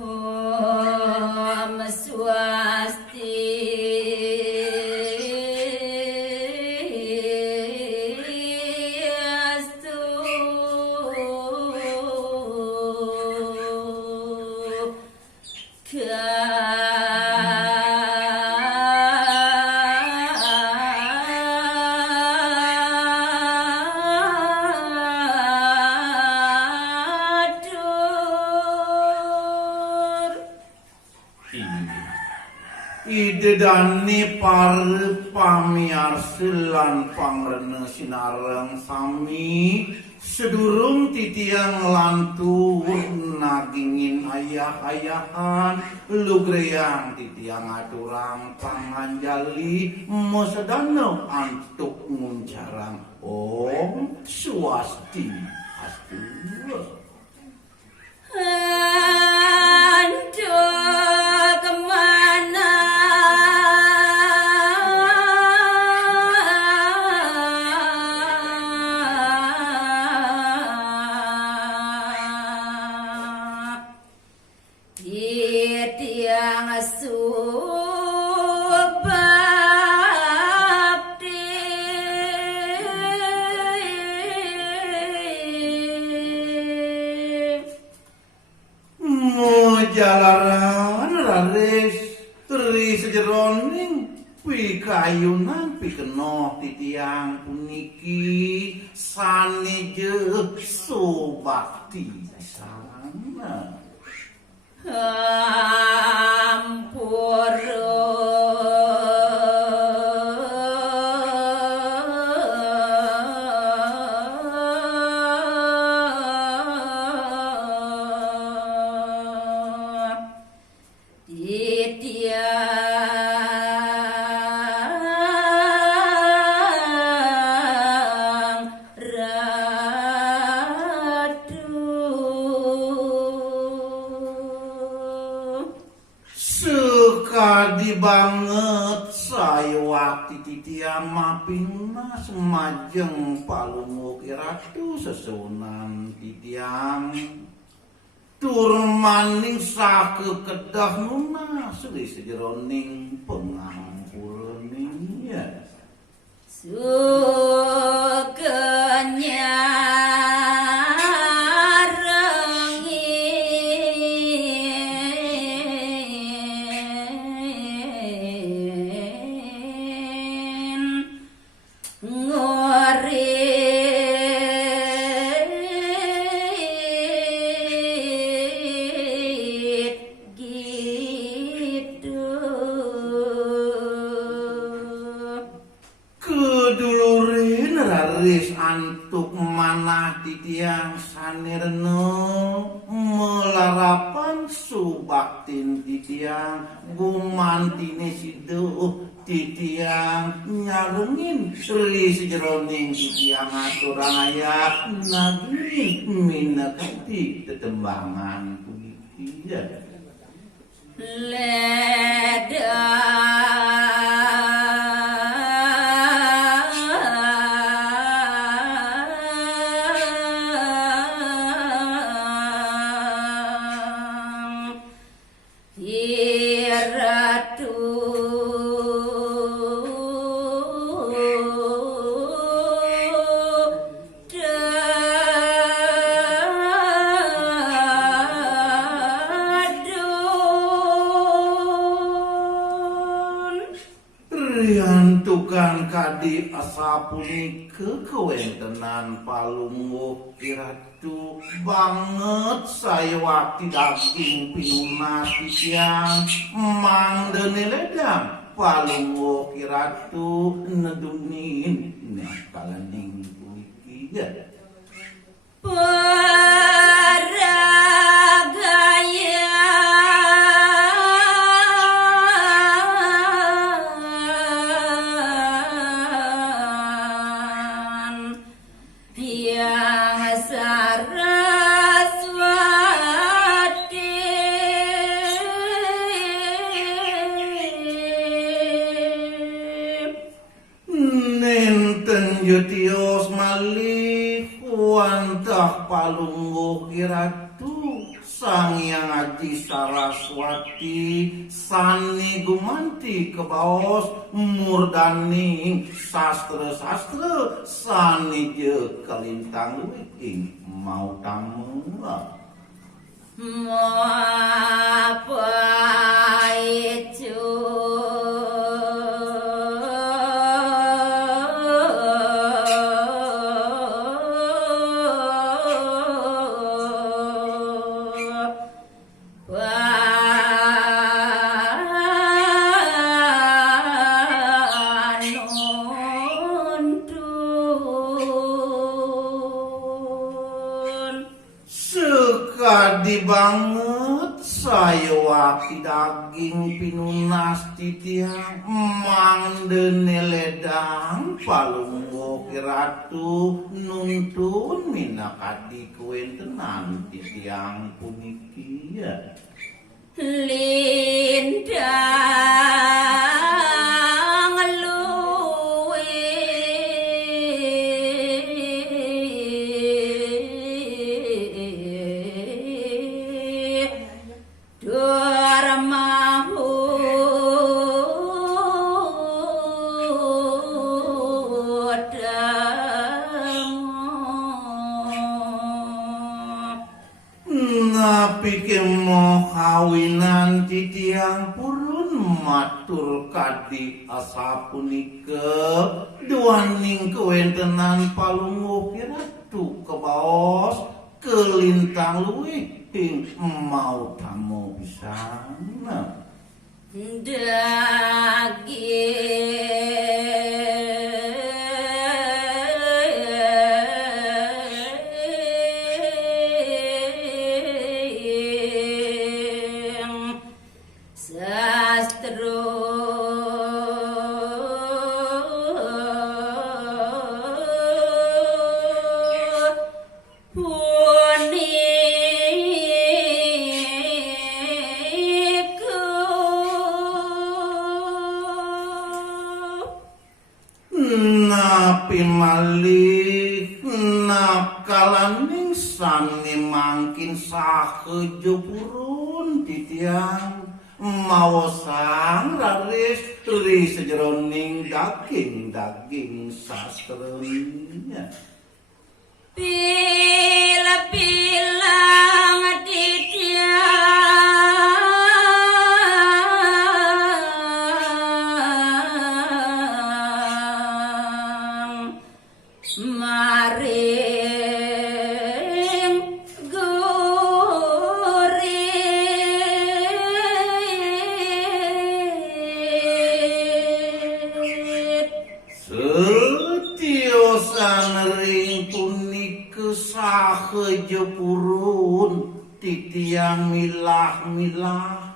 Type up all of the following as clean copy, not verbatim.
Om Idedani pare pamiarsa lan pangrene sinareng sami sedurung titiang lantur nagingin ayah-ayahan lugreang titiang aturang panganjali mosedano antuk nguncarang Om Swasti Astu. Jalaran raris teri sejeroning pikayunan pikenoh titiang puniki saneje sobakti sana Ampura sekadi banget saya waktu titiang mapina semajeng palunguk iratu sesunan titiang tur maning sakekedah nuna seli sejeroning pengampurening ya sukenya antuk manah titiang sanirno melarapan subaktin titiang gumantine siduh titiang nyarungin sri sejeroning titiang aturan ayah naging minakti tetembangan puniki leda tukang kadi asapuni kekewentenan palunguk kiratu banget saya waktu daging pinunas titiang mangdene ledang palunguk kiratu nedunin kalaning puniki Yutios malih wantah palungguh kiratu Sang Hyang Aji Saraswati sani gumanti kebaos murdaning sastra-sastra sani je kalintang luwih mau tamu apa itu sekadi banget saya waki daging pinunas titiang mangdene ledang palunggo kiratu nuntun minakadi kuentenan titiang puniki ya lindang luwe pikir mau kawinan titiang purun matur kadi asa punika duaning kewentenan palunggo kiratu kebaos kelintang luwih ing mau tamu pisana napi malih nakalaning sani mangkin sakejo purun titiang mawosang raris ri sejeroning daging sastrenya Pila-pilang titiang maring gurit setiosan ring punika sakejo purun titiang milah-milah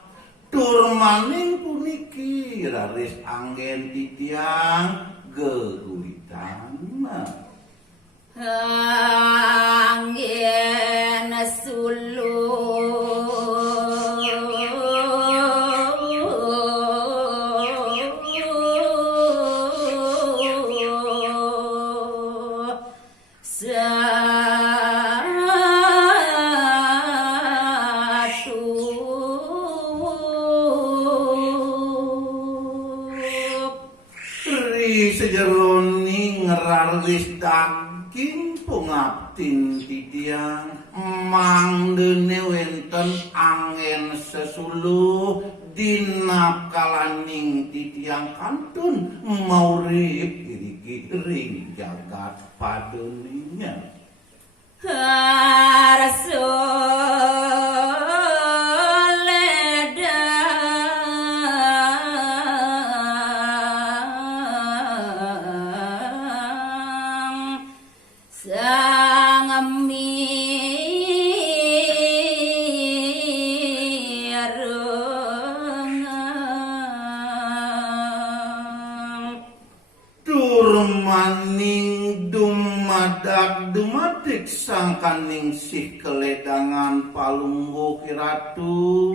tur maning puniki raris anggen titiang geguritan angin suluh ri sejeroning raris daging pungaptin titiang mangdene wenten angin sesuluh dinakalaning titiang kantun maurip iriki ring jagat padoninya sang mireng tur maning dumadak dumadik sangkaning sih keledangan palunggo kiratu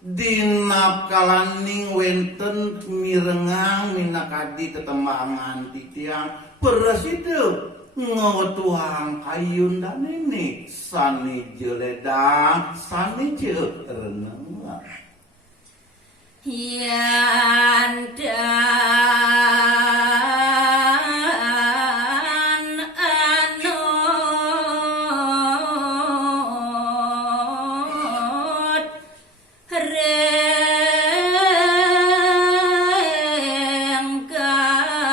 dinapkalaning wenten mirengang minakadi tetembangan titiang perasidu ngawetuhang kayun dan ini sani jeledang sani reneng yandan anut reng kayun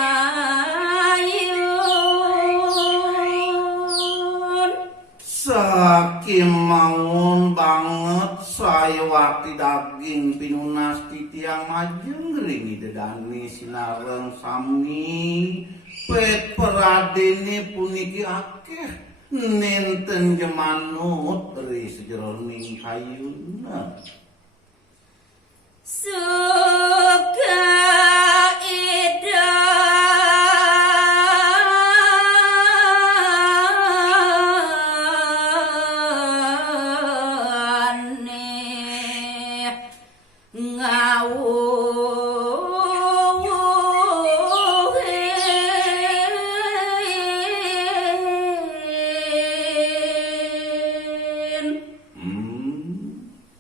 saking mangun banget saya waktu daging pinunas titiang majeng ringi dedani sinareng sami pet peradene puniki akeh nenten jemanut ri sejeroning kayuna suka idane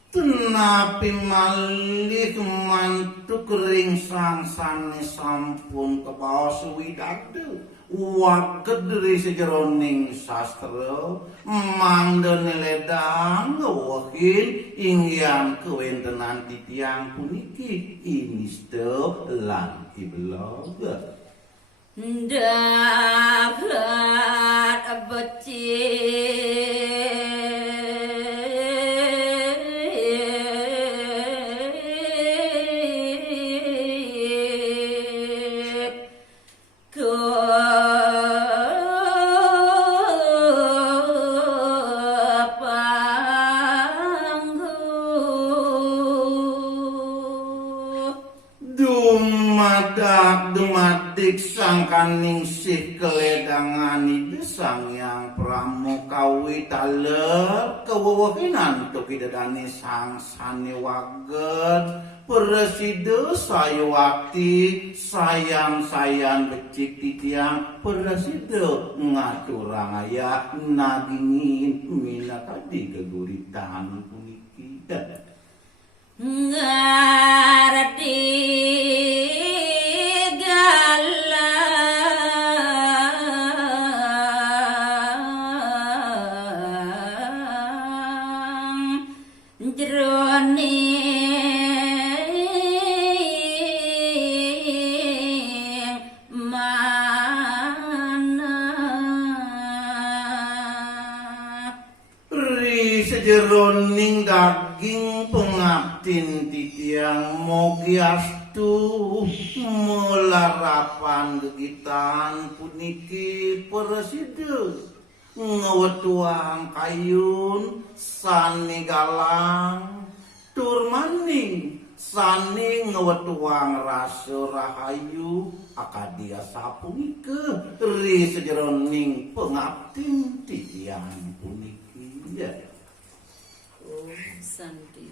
tenapi malih mantuk ring sangsane sampun kebawa suwidade waget dari sejeroning sastra mandene ledang wahin ingyan kewentenan titiang puniki iniste lan iblog dapat becik dumadak sangkaning sih keledangani desang yang pramukawi taler kewewehinan tukidadani sang sani waget preside saya wakti sayang becik titiang preside ngaturang aya nagingin minakadi geguritan puniki ngarti galang jroning mana ri sejeroning daging pengabdin titiang mogiastu melarapan gegitan puniki preside ngewetuang kayun sani galang tur maning sani ngewetuang rasa rahayu akadia sapunike ri sejeroning pengabdin titiang puniki ya Santi.